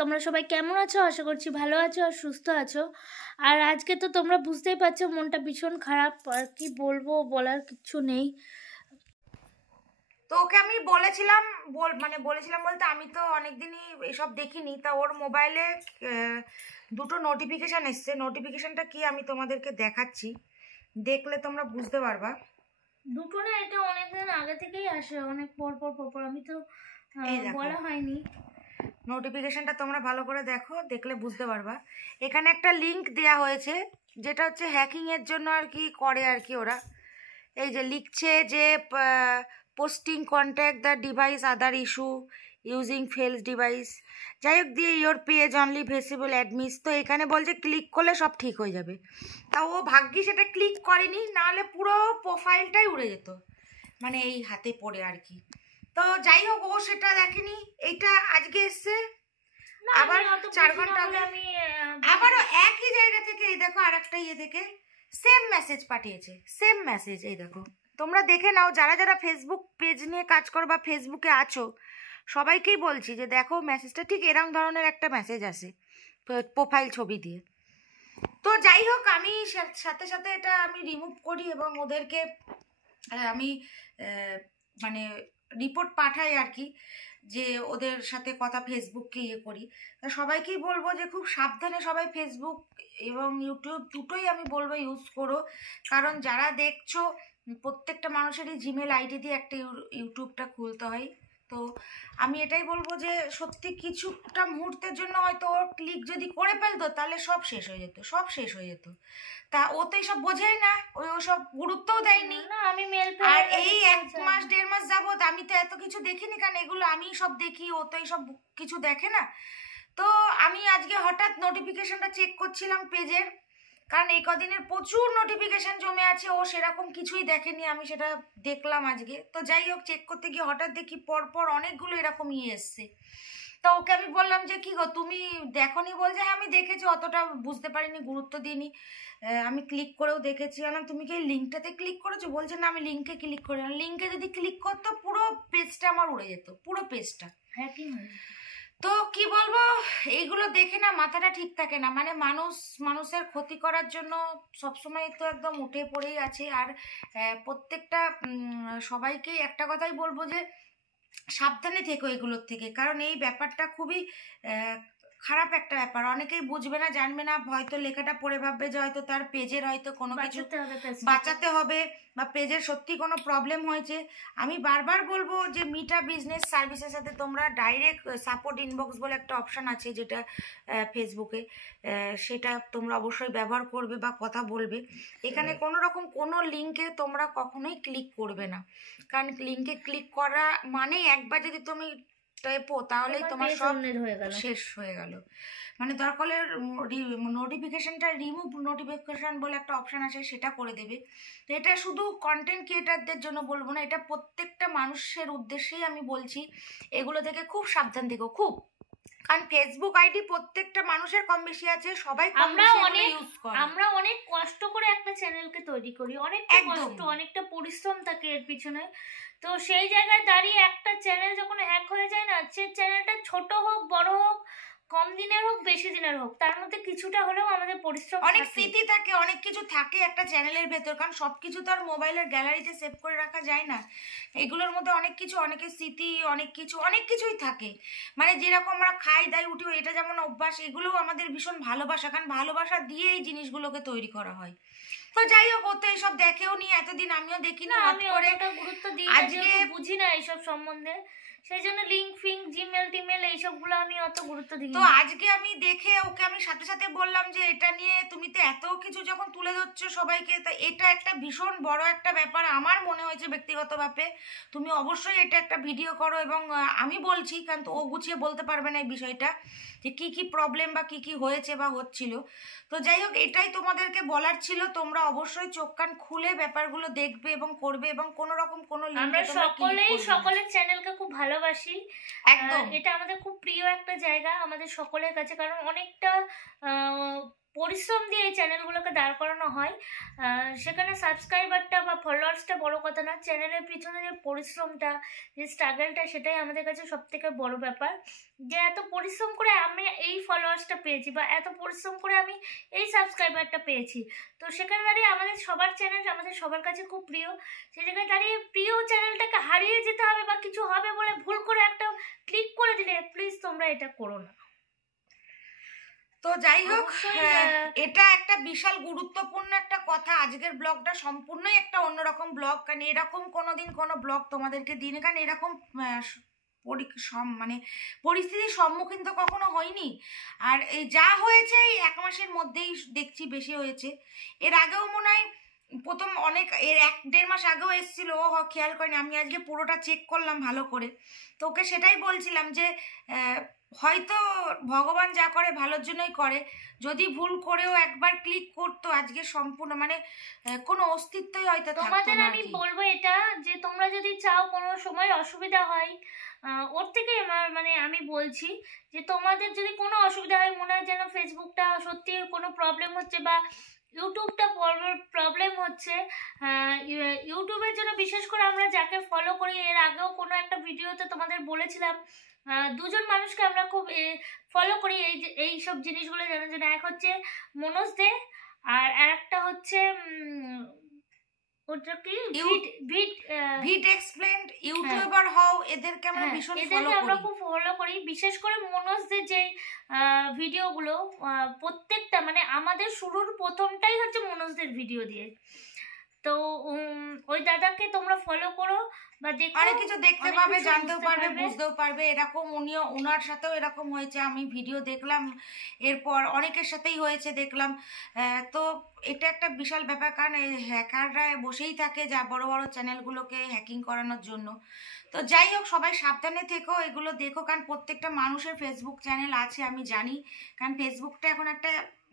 তোমরা সবাই কেমন আছো? আশা করছি ভালো আছো আর সুস্থ আছো। আর আজকে তো তোমরা বুঝতেই পারছো মনটা ভীষণ খারাপ, আর কি বলবো, বলার কিচ্ছু নেই। তো ওকে আমি বলেছিলাম বলেছিলাম বলতে আমি তো অনেকদিনই এসব দেখিনি। তা ওর মোবাইলে দুটো নোটিফিকেশান এসছে। নোটিফিকেশানটা কি আমি তোমাদেরকে দেখাচ্ছি, দেখলে তোমরা বুঝতে পারবা। দুটো না, এটা অনেকদিন আগে থেকেই আসে, অনেক পর পর আমি তো এই দেখো, বলা হয়নি। নোটিফিকেশানটা তোমরা ভালো করে দেখো, দেখলে বুঝতে পারবা। এখানে একটা লিংক দেয়া হয়েছে, যেটা হচ্ছে হ্যাকিংয়ের জন্য আর কি করে আর কি ওরা। এই যে লিখছে যে posting contact the device other issue using fails device, যাই হোক দিয়ে your page only visible admins. তো এখানে বলছে ক্লিক করলে সব ঠিক হয়ে যাবে। তা ও ভাগ্যি সেটা ক্লিক করেনি, নাহলে পুরো প্রোফাইলটাই উড়ে যেত, মানে এই হাতে পড়ে আর কি। তো যাই হোক, ও সেটা দেখেনি। এইটা আজকে এসছে, আবার 4 ঘন্টা আগে আমি আবারও একই জায়গা থেকে এই দেখো আর একটা ইয়ে থেকে সেম মেসেজ পাঠিয়েছে, সেম মেসেজ। এই দেখো, তোমরা দেখে নাও, যারা যারা ফেসবুক পেজ নিয়ে কাজ করো বা ফেসবুকে আছো সবাইকেই বলছি যে দেখো মেসেজটা ঠিক এরকম ধরনের একটা মেসেজ আসে প্রোফাইল ছবি দিয়ে। তো যাই হোক, আমি সাথে সাথে এটা আমি রিমুভ করি এবং ওদেরকে আমি মানে রিপোর্ট পাঠাই আর কি, যে ওদের সাথে কথা ফেসবুককে ইয়ে করি। তা সবাইকেই বলবো যে খুব সাবধানে সবাই ফেসবুক এবং ইউটিউব দুটোই আমি বলবো ইউজ করো। কারণ যারা দেখছো, প্রত্যেকটা মানুষেরই জিমেল আইডি দিয়ে একটা ইউটিউবটা খুলতে হয়। তো আমি এটাই বলবো যে সত্যি কিছুটা মুহূর্তের জন্য হয়তো ওর ক্লিক যদি করে ফেলতো তাহলে সব শেষ হয়ে যেত, সব শেষ হয়ে যেত। তা ও তো এইসব বোঝেই না, ওসব গুরুত্বও দেয়নি। না, আমি মেল আর এই 1 মাস 1.5 মাস যাবত আমি তো এত কিছু দেখিনি, কারণ এগুলো আমি সব দেখি, ও তো এইসব কিছু দেখে না। তো আমি আজকে হঠাৎ নোটিফিকেশনটা চেক করছিলাম পেজের, কারণ এই কদিনের প্রচুর নোটিফিকেশন জমে আছে, ও সেরকম কিছুই দেখেনি, আমি সেটা দেখলাম আজকে। তো যাই হোক, চেক করতে গিয়ে হঠাৎ দেখি পরপর অনেকগুলো এরকম ইয়ে এসছে। তো ওকে আমি বললাম যে কি গো তুমি দেখোনি? বলছে হ্যাঁ আমি দেখেছি, অতটা বুঝতে পারিনি, গুরুত্ব দিইনি, আমি ক্লিক করেও দেখেছি। আলাম তুমি কি লিঙ্কটাতে ক্লিক করেছো? বলছে না আমি লিঙ্কে ক্লিক করি না। লিঙ্কে যদি ক্লিক করতো পুরো পেজটা আমার উড়ে যেত, পুরো পেজটা হ্যাকিং হয়ে। তো কি বলবো, এইগুলো দেখে না মাথাটা ঠিক থাকে না। মানে মানুষের ক্ষতি করার জন্য সবসময় তো একদম উঠে পড়েই আছে। আর প্রত্যেকটা সবাইকেই একটা কথাই বলবো যে সাবধানে থেকো এগুলোর থেকে, কারণ এই ব্যাপারটা খুবই খারাপ একটা ব্যাপার। অনেকেই বুঝবে না, জানবে না, হয়তো লেখাটা পড়ে ভাববে যে হয়তো তার পেজের হয়তো কোনো কিছু বাঁচাতে হবে বা পেজের সত্যি কোনো প্রবলেম হয়েছে। আমি বারবার বলবো যে মিটা বিজনেস সার্ভিসের সাথে তোমরা ডাইরেক্ট সাপোর্ট ইনবক্স বলে একটা অপশান আছে যেটা ফেসবুকে, সেটা তোমরা অবশ্যই ব্যবহার করবে বা কথা বলবে। এখানে কোনো রকম কোনো লিঙ্কে তোমরা কখনোই ক্লিক করবে না, কারণ লিঙ্কে ক্লিক করা মানে একবার যদি তুমি টেপো তাহলেই তোমার সব শেষ হয়ে গেল। মানে দরকার হলে নোটিফিকেশনটা রিমুভ নোটিফিকেশন বলে একটা অপশান আছে, সেটা করে দেবে। তো এটা শুধু কন্টেন্ট ক্রিয়েটারদের জন্য বলবো না, এটা প্রত্যেকটা মানুষের উদ্দেশ্যেই আমি বলছি, এগুলো থেকে খুব সাবধান থেকো, খুব। কারণ ফেসবুক আইডি প্রত্যেকটা মানুষের কম বেশি আছে, সবাই আমরা অনেক কষ্ট করে একটা চ্যানেলকে তৈরি করি, অনেক কষ্ট, অনেকটা পরিশ্রম থাকে এর পিছনে। তো সেই জায়গায় দাঁড়িয়ে একটা চ্যানেল যখন হ্যাক হয়ে যায় না, সে চ্যানেলটা ছোট হোক বড় হোক, কম দিনের হোক বেশি দিনের হোক, তার মধ্যে কিছুটা হলেও আমাদের পরিশ্রম, অনেক স্মৃতি থাকে, অনেক কিছু থাকে একটা চ্যানেলের ভেতর। কারণ সব কিছু তো আর মোবাইলের গ্যালারিতে সেভ করে রাখা যায় না, এগুলোর মধ্যে অনেক কিছু, অনেকের স্মৃতি, অনেক কিছুই থাকে। মানে যেরকম আমরা খাই দাই উঠি, এটা যেমন অভ্যাস, এগুলোও আমাদের ভীষণ ভালোবাসা, কারণ ভালোবাসা দিয়ে এই জিনিসগুলোকে তৈরি করা হয়। তো যাই হোক, ও তো এইসব দেখেও নি এতদিন, আমিও দেখিনি, আমি অতটা গুরুত্ব দিই আজকে বুঝি না এইসব সম্বন্ধে, সেই জন্য লিঙ্ক ফিঙ্ক জিমেল টিমেল এইসবগুলো আমি অত গুরুত্ব দিই। তো আজকে আমি দেখে ওকে আমি সাথে সাথে বললাম যে এটা নিয়ে তুমি তো এত কিছু যখন তুলে ধরছো সবাইকে, তা এটা একটা ভীষণ বড় একটা ব্যাপার আমার মনে হয়েছে ব্যক্তিগতভাবে। তুমি অবশ্যই এটা একটা ভিডিও করো, এবং আমি বলছি, কারণ তো ও গুছিয়ে বলতে পারবে না এই বিষয়টা, যে কি কি প্রবলেম বা কি কি হয়েছে বা হচ্ছিল। তো যাই হোক, এটাই তোমাদেরকে বলার ছিল। তোমরা অবশ্যই চোখ কান খুলে ব্যাপারগুলো দেখবে এবং করবে, এবং কোনো রকম কোনো আমরা সকলের চ্যানেলকে খুব ভালোবাসি, একদম এটা আমাদের খুব প্রিয় একটা জায়গা আমাদের সকলের কাছে, কারণ অনেকটা পরিশ্রম দিয়ে এই চ্যানেলগুলোকে দাঁড় করানো হয়। সেখানে সাবস্ক্রাইবারটা বা ফলোয়ার্সটা বড় কথা না, চ্যানেলের পিছনে যে পরিশ্রমটা, যে স্ট্রাগলটা, সেটাই আমাদের কাছে সবথেকে বড় ব্যাপার। যে এত পরিশ্রম করে আমি এই ফলোয়ার্সটা পেয়েছি বা এত পরিশ্রম করে আমি এই সাবস্ক্রাইবারটা পেয়েছি, তো সেখানে দাঁড়িয়ে আমাদের সবার চ্যানেল আমাদের সবার কাছে খুব প্রিয়। সেই জায়গায় দাঁড়িয়ে প্রিয় চ্যানেলটাকে হারিয়ে যেতে হবে বা কিছু হবে বলে ভুল করে একটা ক্লিক করে দিলে প্লিজ তোমরা এটা করো না। তো যাই হোক, এটা একটা বিশাল গুরুত্বপূর্ণ একটা কথা। আজকের ব্লগটা সম্পূর্ণই একটা অন্যরকম ব্লগ, কারণ এরকম কোনোদিন কোনো ব্লগ তোমাদেরকে দিনে, কারণ এরকম মানে পরিস্থিতির সম্মুখীন তো কখনো হয়নি। আর এই যা হয়েছে এই 1 মাসের মধ্যেই দেখছি বেশি হয়েছে। এর আগেও মনে হয় প্রথম এর 1-1.5 মাস আগেও এসেছিল, ও খেয়াল করেনি। আমি আজকে পুরোটা চেক করলাম ভালো করে, তো ওকে সেটাই বলছিলাম যে হয়তো ভগবান যা করে ভালোর জন্যই করে। যদি ভুল করেও একবার ক্লিক করতো আজকে সম্পূর্ণ মানে কোনো অস্তিত্বই হয়তো থাকতো না। তোমাদের আমি বলবো এটা, যে তোমরা যদি চাও কোনো সময় অসুবিধা হয়, ওর থেকে মানে আমি বলছি যে তোমাদের যদি কোনো অসুবিধা হয়, মনে হয় যেন ফেসবুকটা সত্যি কোনো প্রবলেম হচ্ছে বা ইউটিউবটা প্রবলেম হচ্ছে, ইউটিউবের জন্য বিশেষ করে আমরা যাকে ফলো করি, এর আগেও কোনো একটা ভিডিওতে তোমাদের বলেছিলাম, 2জন মানুষকে আমরা খুব ফলো করি এই সব জিনিসগুলো জানার জন্য। এক হচ্ছে মনোজ দে, আর একটা হচ্ছে ওটা কি ভিট এক্সপ্লেইনড, ইউটিউবার হও, এদেরকে আমরা ভীষণ ফলো করি। আমরা খুব ফলো করি, বিশেষ করে মনোজ দে যে ভিডিওগুলো প্রত্যেকটা মানে আমাদের শুরুর প্রথমটাই হচ্ছে মনোজদের ভিডিও দিয়ে। তো ওই দাদাকে তোমরা ফলো করো বা দেখো, অনেক কিছু দেখতে পাবে, জানতেও পারবে, বুঝতেও পারবে। এরকম ওনার সাথেও এরকম হয়েছে, আমি ভিডিও দেখলাম, এরপর অনেকের সাথেই হয়েছে দেখলাম। তো এটা একটা বিশাল ব্যাপার, কারণ এই হ্যাকাররা বসেই থাকে যা বড় বড় চ্যানেলগুলোকে হ্যাকিং করানোর জন্য। তো যাই হোক, সবাই সাবধানে থেকো, এগুলো দেখো, কারণ প্রত্যেকটা মানুষের ফেসবুক চ্যানেল আছে আমি জানি, কারণ ফেসবুকটা এখন একটা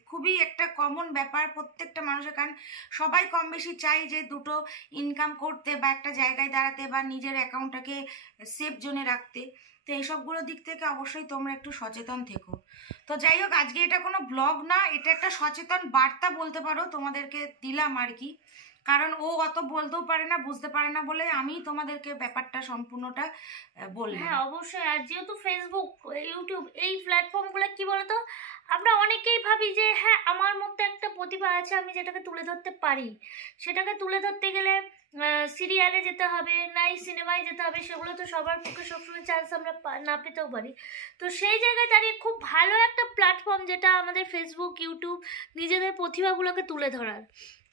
খুবই একটা কমন ব্যাপার প্রত্যেকটা মানুষের, কারণ সবাই কম বেশি চাই যে দুটো ইনকাম করতে বা একটা জায়গায় দাঁড়াতে বা নিজের অ্যাকাউন্টটাকে সেফ জোনে রাখতে। তো এইসবগুলো দিক থেকে অবশ্যই তোমরা একটু সচেতন থেকো। তো যাই হোক, আজকে এটা কোনো ব্লগ না, এটা একটা সচেতন বার্তা বলতে পারো, তোমাদেরকে দিলাম আর কি। কারণ ও অত বলতেও পারে না, বুঝতে পারে না বলে আমি তোমাদেরকে ব্যাপারটা সম্পূর্ণটা বললাম। হ্যাঁ অবশ্যই। আর যেহেতু ফেসবুক, ইউটিউব এই প্ল্যাটফর্মগুলো কি বলতো, আমরা অনেকেই ভাবি যে হ্যাঁ আমার মধ্যে একটা প্রতিভা আছে, আমি যেটাকে তুলে ধরতে পারি, সেটাকে তুলে ধরতে গেলে সিরিয়ালে যেতে হবে, নাই সিনেমায় যেতে হবে, সেগুলো তো সবার পক্ষে সবসময় চান্স আমরা না পেতেও পারি। তো সেই জায়গায় দাঁড়িয়ে খুব ভালো একটা প্ল্যাটফর্ম যেটা আমাদের ফেসবুক, ইউটিউব, নিজেদের প্রতিভাগুলোকে তুলে ধরার।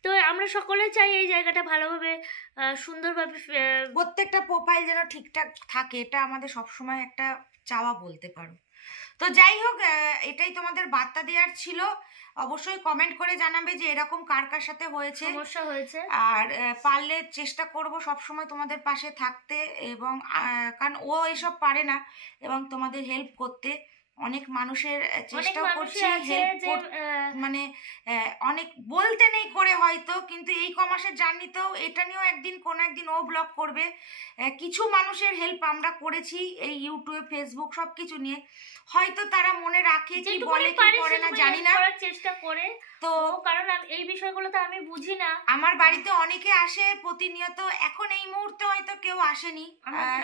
তো আমরা সকলে চাই এই জায়গাটা ভালোভাবে সুন্দরভাবে প্রত্যেকটা প্রোফাইল যেন ঠিকঠাক থাকে, এটা আমাদের সবসময় একটা চাওয়া বলতে পারো। তো যাই হোক, এটাই তোমাদের বার্তা দেওয়ার ছিল। অবশ্যই কমেন্ট করে জানাবে যে এরকম কার কার সাথে হয়েছে, সমস্যা হয়েছে। আর পারলে চেষ্টা করব সবসময় তোমাদের পাশে থাকতে, এবং কারণ ও এসব পারে না, এবং তোমাদের হেল্প করতে। অনেক মানুষের চেষ্টা করছি হেল্প, মানে অনেক বলতে নেই করে হয়তো, কিন্তু এই কমাসের জার্নিতেও এটা নিয়েও কোনো একদিন ও ব্লগ করবে। কিছু মানুষের হেল্প আমরা করেছি এই ইউটিউব, ফেসবুক সব কিছু নিয়ে, হয়তো তারা মনে রাখে কি বলে কি করে না জানি না, চেষ্টা করে। তো কারণ এই বিষয়গুলো তো আমি বুঝি না। আমার বাড়িতে অনেকে আসে প্রতিনিয়ত, এখন এই মুহূর্তে হয়তো কেউ আসেনি,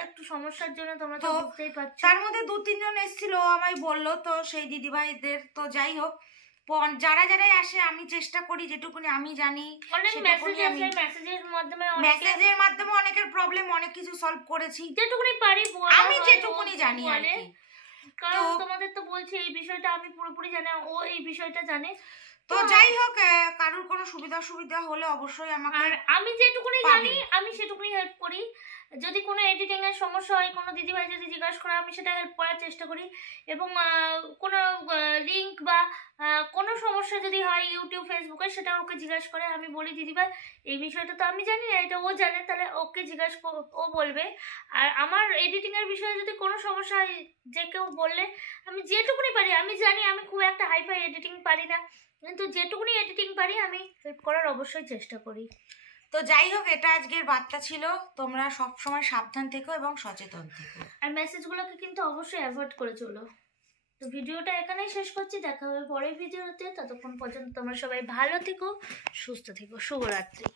একটু সমস্যার জন্য, তোমরা তো বুঝতেই পারছো। তার মধ্যে 2-3 জন এসেছিল, আমায় বললো, তো সেই দিদিভাইদের। তো যাই হোক, যারাই আসে আমি চেষ্টা করি যেটুকুনি আমি জানি, মেসেজের মাধ্যমে অনেকের প্রবলেম অনেক কিছু সলভ করেছি, যেটুকুনি পারি আমি যেটুকুনি জানি আর কি। কারণ তোমাদের তো বলছি এই বিষয়টা আমি পুরোপুরি জানি, ও এই বিষয়টা জানে। তো যাই হোক, কারোর কোনো সুবিধা হলে অবশ্যই আমাকে, আর আমি যেটুকুনি জানি আমি সেটুকুনি হেল্প করি। যদি কোনো এডিটিং এর সমস্যা হয়, কোনো দিদিভাই যদি জিজ্ঞাসা করে, আমি সেটা হেল্প করার চেষ্টা করি। এবং কোনো লিঙ্ক বা কোনো সমস্যা যদি হয় ইউটিউব, ফেসবুকে, সেটা ওকে জিজ্ঞাসা করে, আমি বলি দিদিভাই এই বিষয়টা তো আমি জানি না, এটা ও জানে, তাহলে ওকে জিজ্ঞাসা ও বলবে। আর আমার এডিটিং এর বিষয়ে যদি কোনো সমস্যা হয়, যে কেউ বললে আমি যেটুকুনি পারি, আমি জানি আমি খুব একটা হাইফাই এডিটিং পারি না, কিন্তু যেটুকুনি এডিটিং পারি আমি হেল্প করার অবশ্যই চেষ্টা করি। তো যাই হোক, এটা আজকের বার্তা ছিল, তোমরা সবসময় সাবধান থেকো এবং সচেতন থেকো, আর মেসেজগুলোকে কিন্তু অবশ্যই অ্যাভয়েড করে চলো। তো ভিডিওটা এখানেই শেষ করছি, দেখা হবে পরের ভিডিওতে। ততক্ষণ পর্যন্ত তোমরা সবাই ভালো থেকো, সুস্থ থেকো, শুভরাত্রি।